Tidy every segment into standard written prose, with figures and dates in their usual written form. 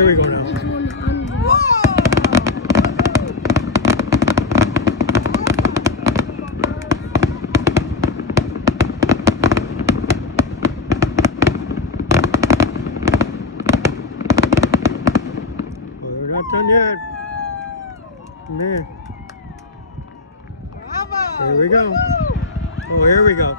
here we go now. We're not done yet. Man. Here we go. Oh, here we go.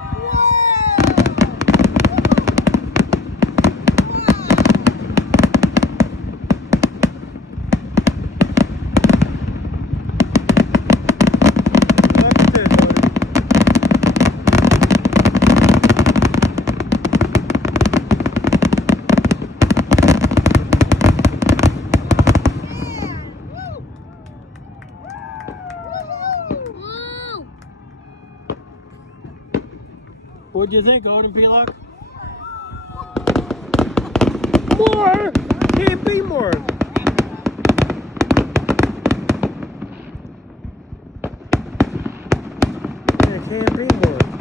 What'd you think, Odin Pelock? More! Can't be more! There can't be more.